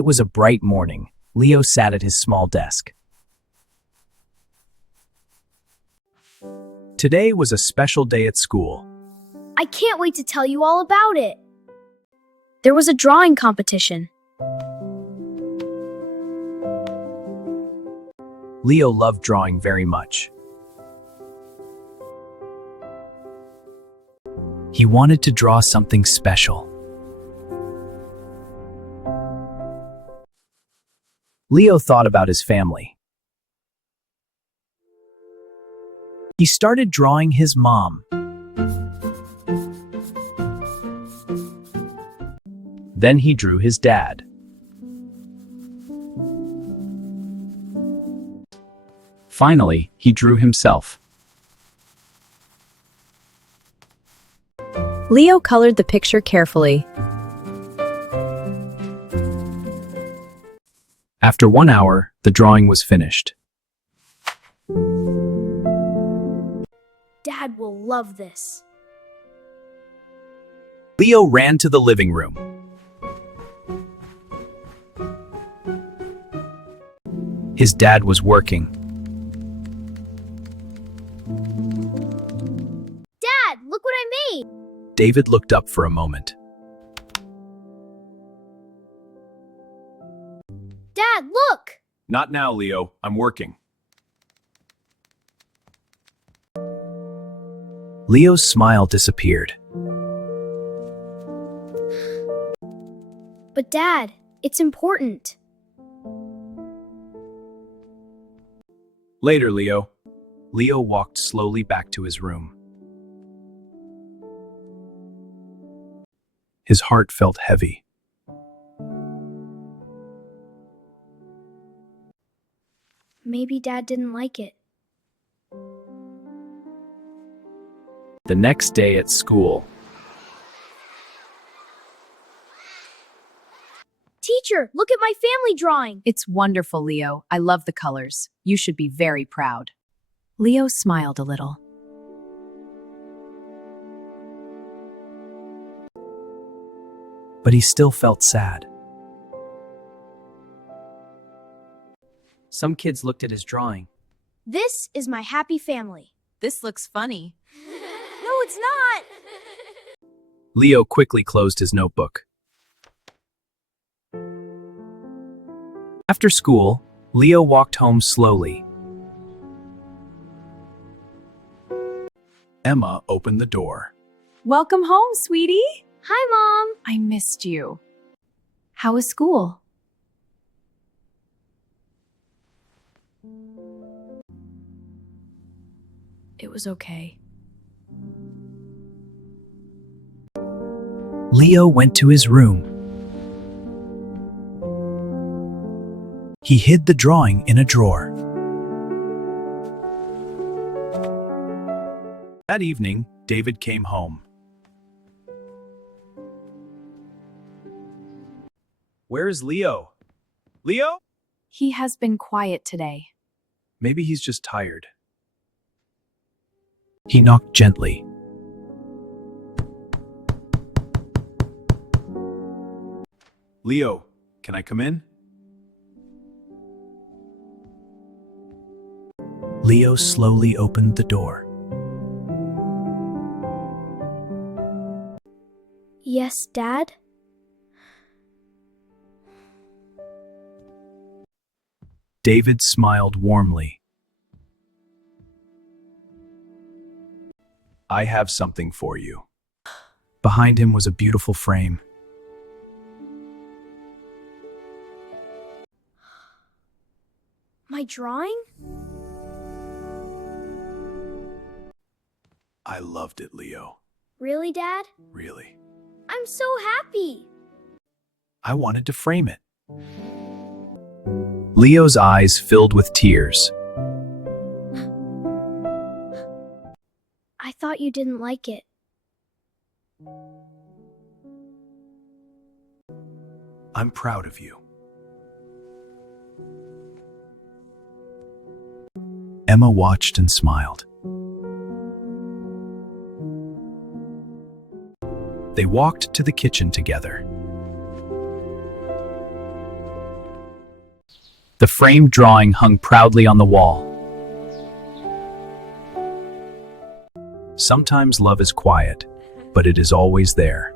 It was a bright morning. Leo sat at his small desk. Today was a special day at school. I can't wait to tell you all about it. There was a drawing competition. Leo loved drawing very much. He wanted to draw something special. Leo thought about his family. He started drawing his mom. Then he drew his dad. Finally, he drew himself. Leo colored the picture carefully. After 1 hour, the drawing was finished. Dad will love this. Leo ran to the living room. His dad was working. Dad, look what I made! David looked up for a moment. Dad, look! Not now, Leo. I'm working. Leo's smile disappeared. But Dad, it's important. Later, Leo. Leo walked slowly back to his room. His heart felt heavy. Maybe Dad didn't like it. The next day at school. Teacher, look at my family drawing. It's wonderful, Leo. I love the colors. You should be very proud. Leo smiled a little. But he still felt sad. Some kids looked at his drawing. This is my happy family. This looks funny. No, it's not! Leo quickly closed his notebook. After school, Leo walked home slowly. Emma opened the door. Welcome home, sweetie. Hi, Mom. I missed you. How was school? It was okay. Leo went to his room. He hid the drawing in a drawer. That evening, David came home. Where's Leo? Leo? He has been quiet today. Maybe he's just tired. He knocked gently. Leo, can I come in? Leo slowly opened the door. Yes, Dad? David smiled warmly. I have something for you. Behind him was a beautiful frame. My drawing? I loved it, Leo. Really, Dad? Really. I'm so happy. I wanted to frame it. Leo's eyes filled with tears. I thought you didn't like it. I'm proud of you. Emma watched and smiled. They walked to the kitchen together. The framed drawing hung proudly on the wall. Sometimes love is quiet, but it is always there.